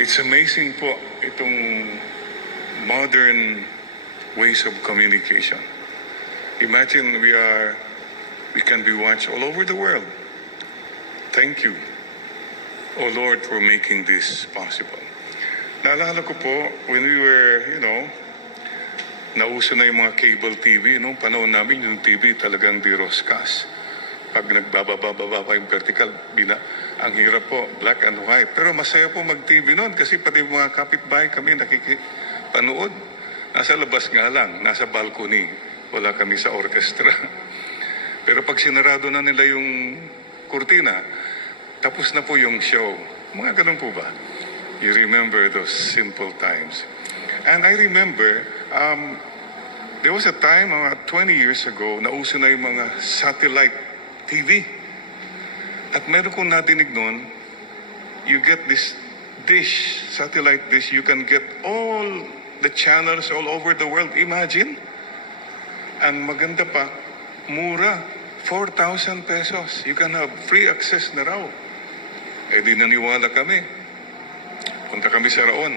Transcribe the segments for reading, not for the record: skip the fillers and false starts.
It's amazing po itong modern ways of communication. Imagine we can be watched all over the world. Thank you, O Lord, for making this possible. Naalala ko po, when we were, nauso na yung mga cable TV, nung panahon namin yung TV talagang di roscas. Pag nagbababa pa yung vertical, ang hirap po, black and white. Pero masaya po mag-TV noon kasi pati mga kapitbahay kami nakikipanood. Nasa labas nga lang, nasa balcony. Wala kami sa orchestra. Pero pag sinarado na nila yung kurtina, tapos na po yung show. Mga ganun po ba? You remember those simple times. And I remember, there was a time, 20 years ago, nauso na yung mga satellite TV. At meron kong nadinig noon, you get this dish, satellite dish, you can get all the channels all over the world. Imagine. Ang maganda pa, mura, 4,000 pesos. You can have free access na raw. Eh di naniwala kami. Punta kami sa Raon.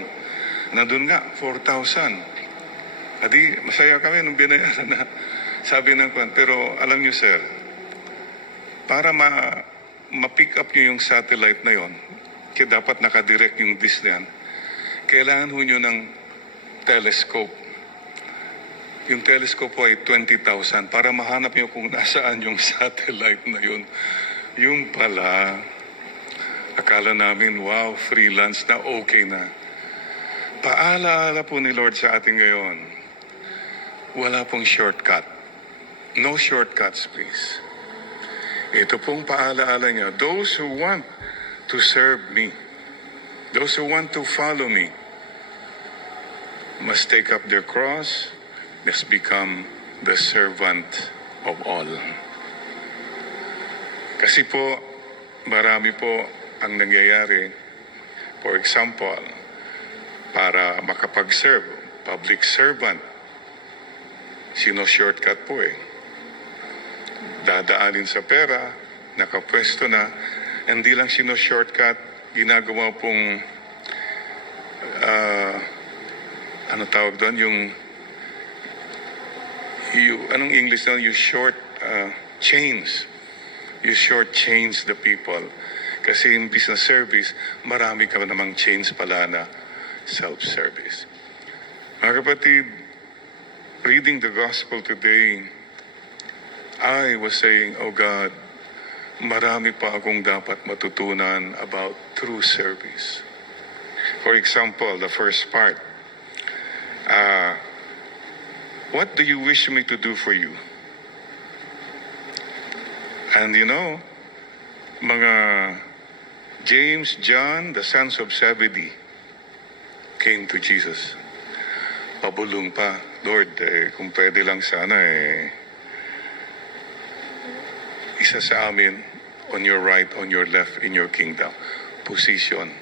Nandun nga, 4,000. Adi, masaya kami nung binayaran na. Sabi ng kwan, pero alam nyo sir, para ma-pick up nyo yung satellite na yon, kaya dapat nakadirect yung dish na yan, kailangan ho nyo ng telescope. Yung telescope po ay 20,000 para mahanap nyo kung nasaan yung satellite na yun. Yung pala, akala namin, wow, freelance na, okay na. Paalaala po ni Lord sa atin ngayon, wala pong shortcut. No shortcuts, please. Ito pong paalaala niya, those who want to serve me, those who want to follow me, must take up their cross, must become the servant of all. Kasi po, marami po ang nangyayari. For example, para makapag-serve, public servant, shortcut po eh. Dadaanin sa pera, nakapwesto na, hindi lang shortcut, ginagawa pong, ano tawag doon, anong English na, you short chains. You short chains the people. Kasi in business service, marami ka namang chains pala na self-service. Mga kapatid, reading the gospel today, I was saying, oh God, marami pa akong dapat matutunan about true service. For example, the first part, what do you wish me to do for you? And mga James, John, the sons of Zebedee, came to Jesus. Pabulong pa, Lord, kung pwede lang sana, isa sa amin, on your right, on your left, in your kingdom. Position.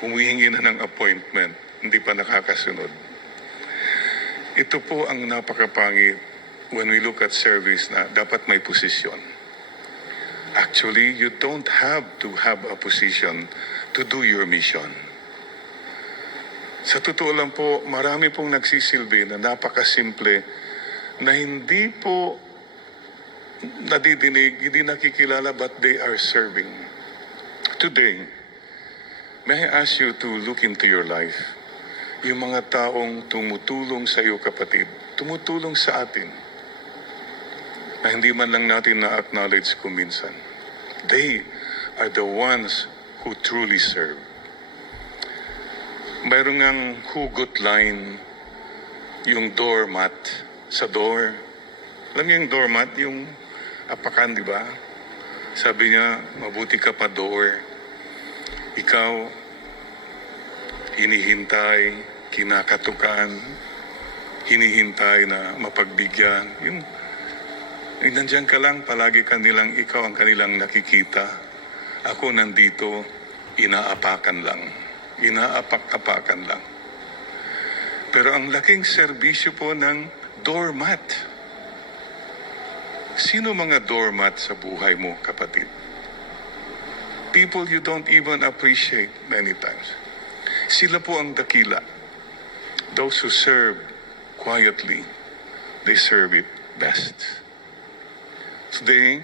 Humihingi na ng appointment, hindi pa nakakasunod. Ito po ang napakapangit when we look at service na dapat may posisyon. Actually, you don't have to have a position to do your mission. Sa totoo lang po, marami pong nagsisilbi na napakasimple na hindi po nadidinig, hindi nakikilala, but they are serving. Today, may I ask you to look into your life. Yung mga taong tumutulong sa iyo, kapatid, tumutulong sa atin, na hindi man lang natin na-acknowledge kung minsan. They are the ones who truly serve. Mayroon ngang hugot line, yung doormat sa door. Alam niyo yung doormat, yung apakan, di ba? Sabi niya, mabuti ka pa door. Ikaw, hinihintay, kinakatukan, hinihintay na mapagbigyan. Yung nandiyan ka lang, palagi kanilang, ikaw ang kanilang nakikita. Ako nandito, inaapakan lang. Inaapak-apakan lang. Pero ang laking serbisyo po ng doormat. Sino mga doormat sa buhay mo, kapatid? People you don't even appreciate many times. Sila po ang dakila. Those who serve quietly, they serve it best. Today,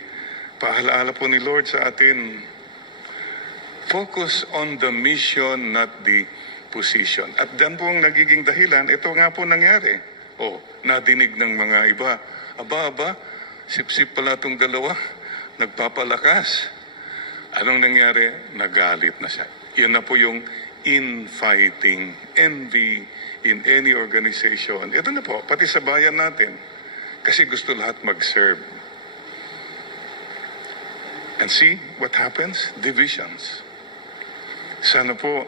paalaala po ni Lord sa atin, focus on the mission, not the position. At dan po ang nagiging dahilan, ito nga po nangyari. Nadinig ng mga iba, aba, sip-sip pala itong dalawa, nagpapalakas. Anong nangyari? Nagalit na siya. Yun na po yung infighting, envy in any organization. Ito na po, pati sa bayan natin. Kasi gusto lahat mag-serve. And see what happens? Divisions. Sana po,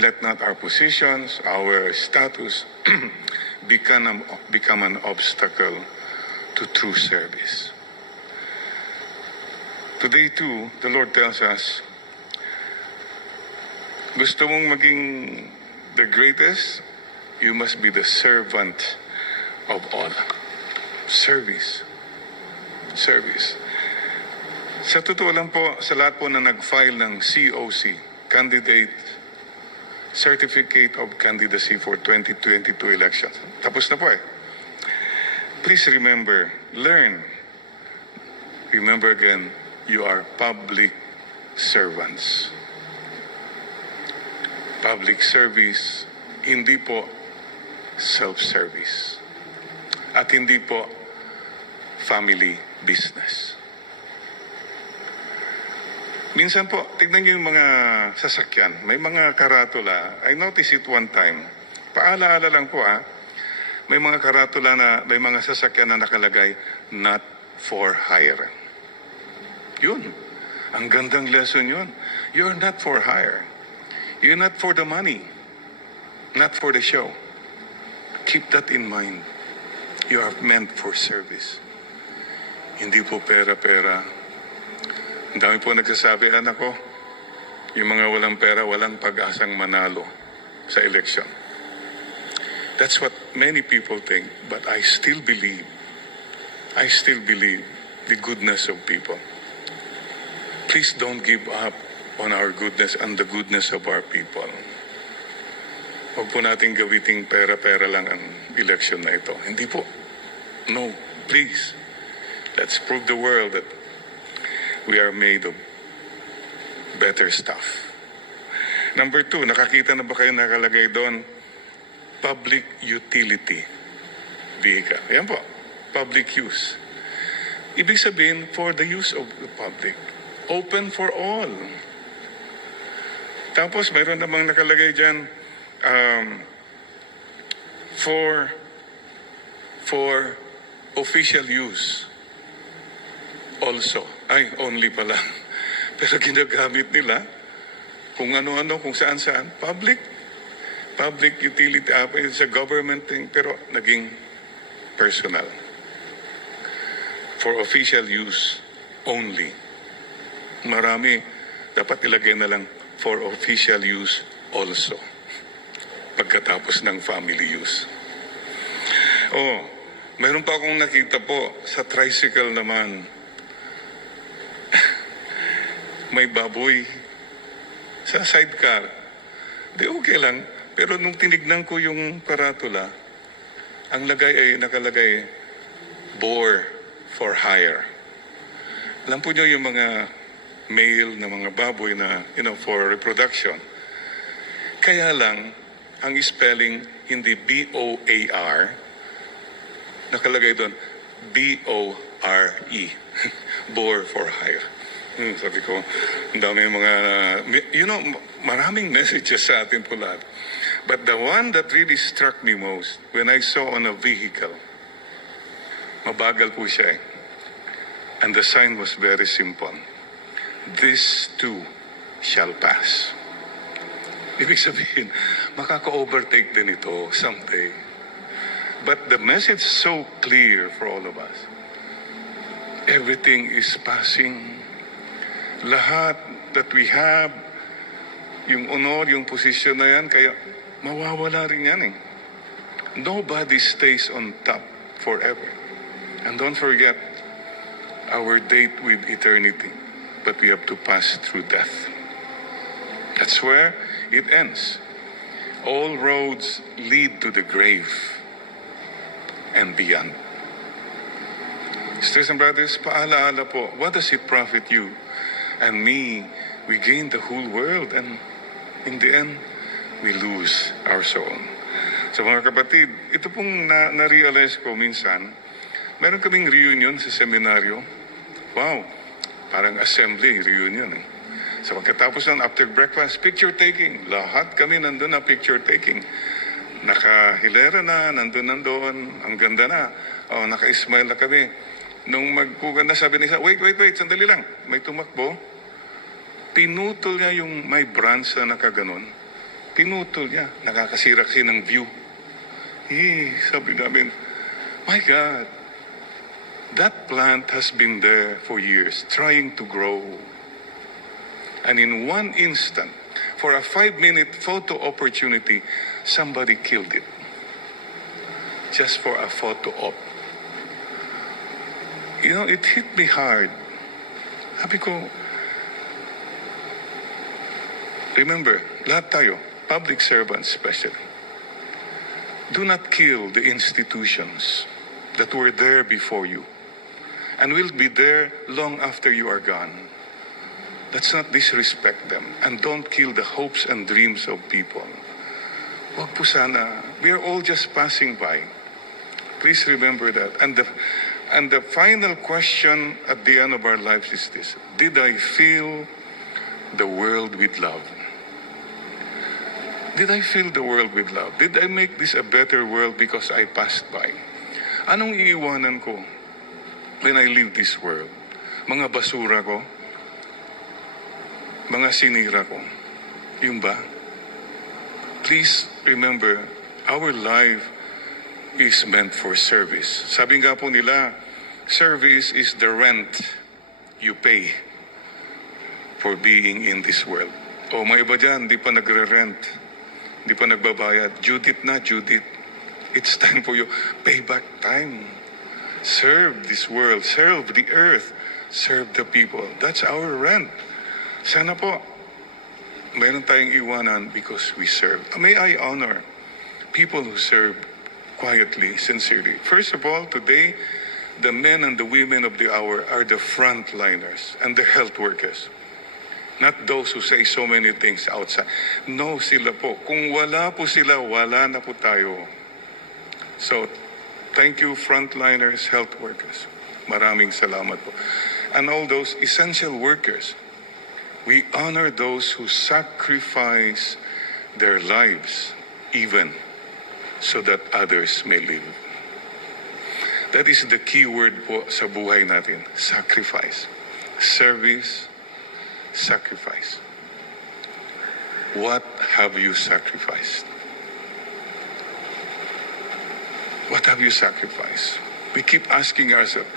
let not our positions, our status become an obstacle to true service. Today too, the Lord tells us, gusto mong maging the greatest, you must be the servant of all. Service. Service. Sa totoo lang po, sa lahat po na nag-file ng COC, Certificate of Candidacy for 2022 elections. Tapos na po eh. Please remember, learn. Remember again, you are public servants. Public service, hindi po self-service. At hindi po family business. Minsan po, tignan niyo yung mga sasakyan. May mga karatula. I noticed it one time. Paalaala lang po may mga karatula na, may mga sasakyan na nakalagay, not for hire. Yun. Ang gandang lesson yun. You're not for hire. You're not for the money. Not for the show. Keep that in mind. You are meant for service. Hindi po pera-pera. Ang dami po nagsasabi, anak ko, yung mga walang pera, walang pag-asang manalo sa eleksyon. That's what many people think, but I still believe the goodness of people. Please don't give up on our goodness and the goodness of our people. Huwag po natin gawiting pera-pera lang ang election na ito. Hindi po. No, please. Let's prove the world that we are made of better stuff. Number 2, nakakita na ba kayo nakalagay doon? Public utility vehicle. Yan po, public use. Ibig sabihin, for the use of the public. Open for all. Tapos, mayroon namang nakalagay dyan, for official use. Also, only pala. Pero ginagamit nila kung ano-ano, kung saan-saan. Public utility, sa government thing, pero naging personal. For official use only. Marami, dapat ilagay na lang for official use also. Pagkatapos ng family use. Mayroon pa akong nakita po sa tricycle naman. May baboy sa sidecar. Di okay lang. Pero nung tinignan ko yung karatula, ang nakalagay, boar for hire. Alam po nyo yung mga male na mga baboy na, for reproduction. Kaya lang, ang spelling hindi B-O-A-R, nakalagay doon, B-O-R-E. Boar for hire. Sabi ko, ang dami mga, maraming messages sa atin po lahat. But the one that really struck me most, when I saw on a vehicle, mabagal po siya and the sign was very simple. This too shall pass. Ibig sabihin, makaka-overtake din ito someday. But the message is so clear for all of us. Everything is passing. Lahat that we have, yung honor, yung posisyon na yan, kaya mawawala rin yan Nobody stays on top forever. And don't forget our date with eternity. But we have to pass through death. That's where it ends. All roads lead to the grave and beyond. Sisters and brothers, paalaala po, what does it profit you and me? We gain the whole world and in the end, we lose our soul. So mga kapatid, ito pong na-realize ko minsan, meron kaming reunion sa seminaryo. Wow, parang assembly reunion eh. So pagkatapos nun, after breakfast, picture taking. Lahat kami nandun na picture taking. Nakahilera na, nandun, ang ganda na. Oh, naka-smile na kami. Nung magkuganda, sabi niya, wait, sandali lang. May tumakbo. Pinutol niya yung may branch na nakaganon. Pinutol niya. Nakakasira kasi ng view. Sabi namin, my God, that plant has been there for years, trying to grow. And in one instant, for a 5-minute photo opportunity, somebody killed it. Just for a photo op. You know, it hit me hard. Sabi ko, remember, lahat tayo, public servants especially, do not kill the institutions that were there before you and will be there long after you are gone. Let's not disrespect them and don't kill the hopes and dreams of people. Wag po sana. We are all just passing by. Please remember that. And the final question at the end of our lives is this: did I fill the world with love? Did I fill the world with love? Did I make this a better world because I passed by? Anong iiwanan ko when I leave this world? Mga basura ko? Mga sinira ko? Yung ba? Please remember, our life is meant for service. Sabi nga po nila, service is the rent you pay for being in this world. O may iba dyan, di pa nagre-rent, di pa nagbabayad. Judith, it's time for you. Payback time. Serve this world, serve the earth, serve the people. That's our rent. Sana po, mayroon tayong iwanan because we serve. May I honor people who serve quietly, sincerely. First of all, today, the men and the women of the hour are the frontliners and the health workers. Not those who say so many things outside. No, sila po. Kung wala po sila, wala na po tayo. So, thank you, frontliners, health workers. Maraming salamat po. And all those essential workers. We honor those who sacrifice their lives, even so that others may live. That is the key word po sa buhay natin. Sacrifice. Service, sacrifice. What have you sacrificed? What have you sacrificed? We keep asking ourselves,